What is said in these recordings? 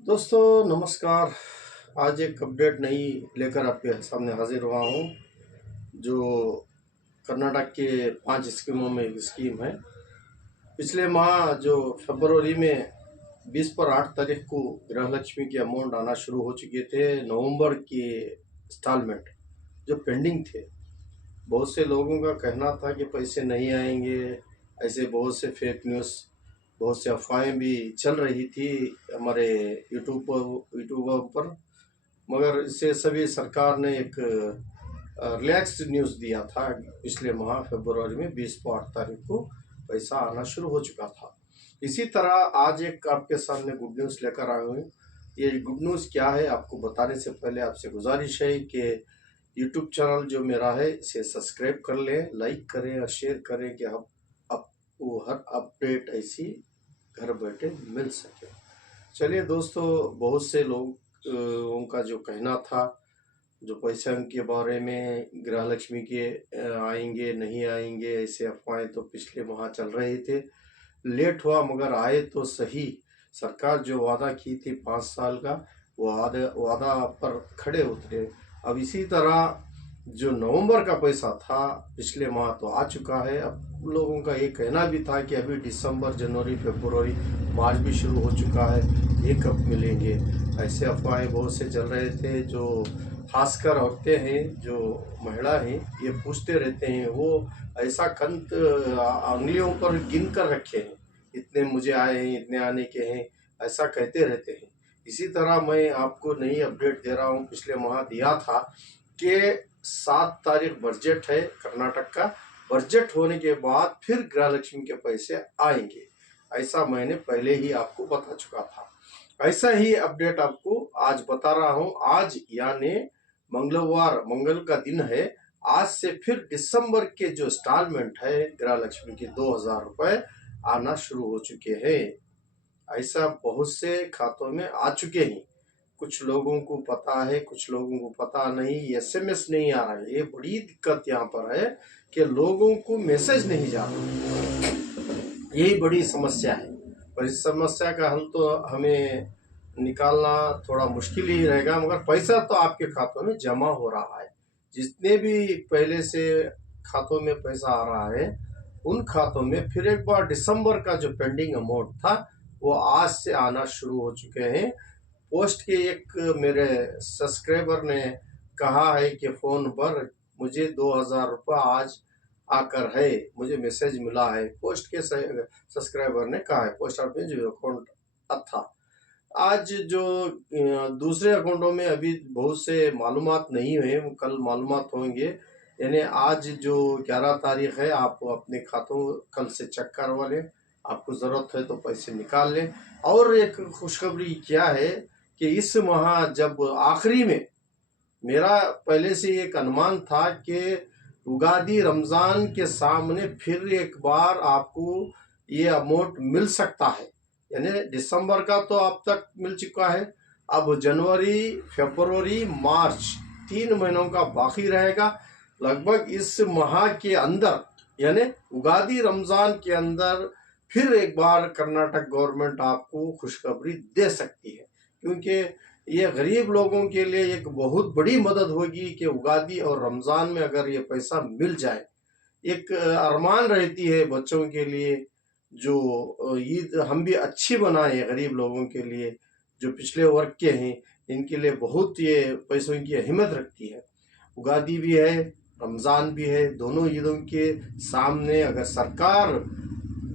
दोस्तों नमस्कार। आज एक अपडेट नई लेकर आपके सामने हाजिर हुआ हूँ, जो कर्नाटक के 5 स्कीमों में एक स्कीम है। पिछले माह जो फरवरी में 20 पर 8 तारीख को गृहलक्ष्मी के अमाउंट आना शुरू हो चुके थे। नवंबर के इंस्टॉलमेंट जो पेंडिंग थे, बहुत से लोगों का कहना था कि पैसे नहीं आएंगे। ऐसे बहुत से फेक न्यूज़, बहुत से अफवाहें भी चल रही थी हमारे यूट्यूब पर। मगर इससे सभी सरकार ने एक रिलैक्स न्यूज़ दिया था। पिछले माह फरवरी में 20 को 8 तारीख को पैसा आना शुरू हो चुका था। इसी तरह आज एक आपके सामने गुड न्यूज़ लेकर आए हूँ। ये गुड न्यूज़ क्या है आपको बताने से पहले आपसे गुजारिश है कि यूट्यूब चैनल जो मेरा है इसे सब्सक्राइब कर लें, लाइक करें और शेयर करें कि हम आपको हर अपडेट ऐसी घर बैठे मिल सके। चलिए दोस्तों, बहुत से लोग उनका जो कहना था, जो पैसे के बारे में गृहलक्ष्मी के आएंगे नहीं आएंगे, ऐसे अफवाहें तो पिछले माह चल रहे थे। लेट हुआ मगर आए तो सही। सरकार जो वादा की थी 5 साल का, वो वादा पर खड़े उतरे। अब इसी तरह जो नवंबर का पैसा था पिछले माह तो आ चुका है। अब लोगों का ये कहना भी था कि अभी दिसंबर, जनवरी, फरवरी, मार्च भी शुरू हो चुका है, ये कब मिलेंगे। ऐसे अफवाहें बहुत से चल रहे थे। जो खासकर औरतें हैं, जो महिला हैं, ये पूछते रहते हैं। वो ऐसा कंत उंगलियों पर गिन कर रखे हैं, इतने मुझे आए हैं, इतने आने के हैं, ऐसा कहते रहते हैं। इसी तरह मैं आपको नई अपडेट दे रहा हूँ। पिछले माह दिया था कि 7 तारीख बजट है कर्नाटक का। बजट होने के बाद फिर गृहलक्ष्मी के पैसे आएंगे, ऐसा मैंने पहले ही आपको बता चुका था। ऐसा ही अपडेट आपको आज बता रहा हूं। आज यानी मंगलवार, मंगल का दिन है। आज से फिर दिसंबर के जो इंस्टॉलमेंट है गृहलक्ष्मी के 2000 रुपए आना शुरू हो चुके हैं। ऐसा बहुत से खातों में आ चुके हैं। कुछ लोगों को पता है, कुछ लोगों को पता नहीं। एसएमएस नहीं आ रहा है, ये बड़ी दिक्कत यहाँ पर है कि लोगों को मैसेज नहीं जा रहा। यही बड़ी समस्या है। पर इस समस्या का हल तो हमें निकालना थोड़ा मुश्किल ही रहेगा, मगर पैसा तो आपके खातों में जमा हो रहा है। जितने भी पहले से खातों में पैसा आ रहा है, उन खातों में फिर एक बार दिसंबर का जो पेंडिंग अमाउंट था वो आज से आना शुरू हो चुके हैं। पोस्ट के एक मेरे सब्सक्राइबर ने कहा है कि फ़ोन पर मुझे 2000 रुपये आज आकर है, मुझे मैसेज मिला है। पोस्ट के सब्सक्राइबर ने कहा है, पोस्ट ऑफिस जो अकाउंट था। आज जो दूसरे अकाउंटों में अभी बहुत से मालूमात नहीं हुए, कल मालूमात होंगे। यानी आज जो 11 तारीख है, आप अपने खातों कल से चेक करवा लें। आपको ज़रूरत है तो पैसे निकाल लें। और एक खुशखबरी क्या है कि इस माह जब आखिरी में, मेरा पहले से एक अनुमान था कि उगादी रमज़ान के सामने फिर एक बार आपको ये अमाउंट मिल सकता है। यानी दिसंबर का तो अब तक मिल चुका है। अब जनवरी, फरवरी, मार्च 3 महीनों का बाकी रहेगा। लगभग इस माह के अंदर, यानी उगादी रमज़ान के अंदर फिर एक बार कर्नाटक गवर्नमेंट आपको खुशखबरी दे सकती है। क्योंकि ये गरीब लोगों के लिए एक बहुत बड़ी मदद होगी कि उगादी और रमज़ान में अगर ये पैसा मिल जाए। एक अरमान रहती है बच्चों के लिए, जो ईद हम भी अच्छी बनाए गरीब लोगों के लिए, जो पिछले वर्ग के हैं, इनके लिए बहुत ये पैसों की अहमियत रखती है। उगादी भी है, रमज़ान भी है, दोनों ईदों के सामने अगर सरकार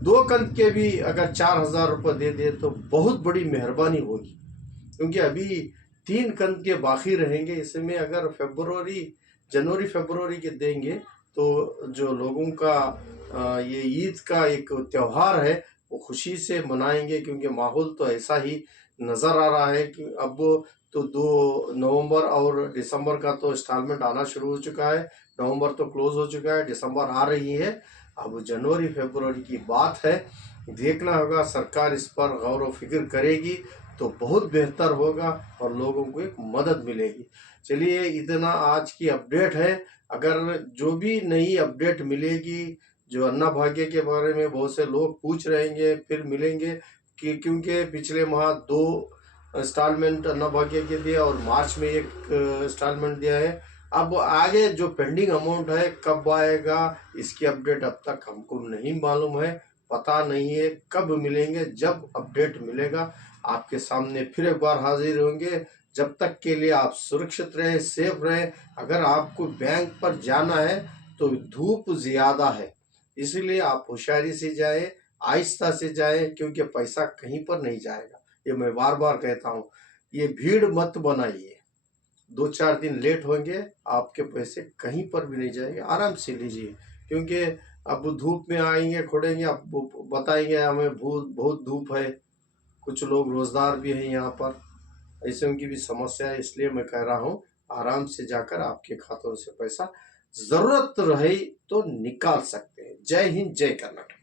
2 कंत के भी अगर 4000 रुपये दे दे तो बहुत बड़ी मेहरबानी होगी। क्योंकि अभी 3 कंत के बाकी रहेंगे। इसमें अगर जनवरी फरवरी के देंगे तो जो लोगों का ये ईद का एक त्यौहार है वो खुशी से मनाएंगे। क्योंकि माहौल तो ऐसा ही नज़र आ रहा है कि अब तो 2 नवंबर और दिसंबर का तो इंस्टॉलमेंट आना शुरू हो चुका है। नवंबर तो क्लोज हो चुका है, दिसंबर आ रही है। अब जनवरी फरवरी की बात है, देखना होगा। सरकार इस पर गौर व फिक्र करेगी तो बहुत बेहतर होगा और लोगों को एक मदद मिलेगी। चलिए, इतना आज की अपडेट है। अगर जो भी नई अपडेट मिलेगी, जो अन्ना भाग्य के बारे में बहुत से लोग पूछ रहेंगे, फिर मिलेंगे कि क्योंकि पिछले माह 2 इंस्टॉलमेंट अन्नभाग्य के दिया और मार्च में एक इंस्टॉलमेंट दिया है। अब आगे जो पेंडिंग अमाउंट है कब आएगा इसकी अपडेट अब तक हमको नहीं मालूम है, पता नहीं है कब मिलेंगे। जब अपडेट मिलेगा आपके सामने फिर एक बार हाजिर होंगे। जब तक के लिए आप सुरक्षित रहे, सेफ रहे। अगर आपको बैंक पर जाना है तो धूप ज़्यादा है, इसलिए आप होशियारी से जाए, आहिस्ता से जाए, क्योंकि पैसा कहीं पर नहीं जाएगा। ये मैं बार बार कहता हूँ, ये भीड़ मत बनाइए। 2-4 दिन लेट होंगे आपके पैसे कहीं पर भी नहीं जाएंगे। आराम से लीजिए, क्योंकि अब धूप में आएंगे खोड़ेंगे, अब बताएंगे हमें बहुत धूप है। कुछ लोग रोजगार भी हैं यहाँ पर, ऐसे उनकी भी समस्या है। इसलिए मैं कह रहा हूँ आराम से जाकर आपके खातों से पैसा जरूरत रहे तो निकाल सकते हैं। जय हिंद, जय कर्नाटक।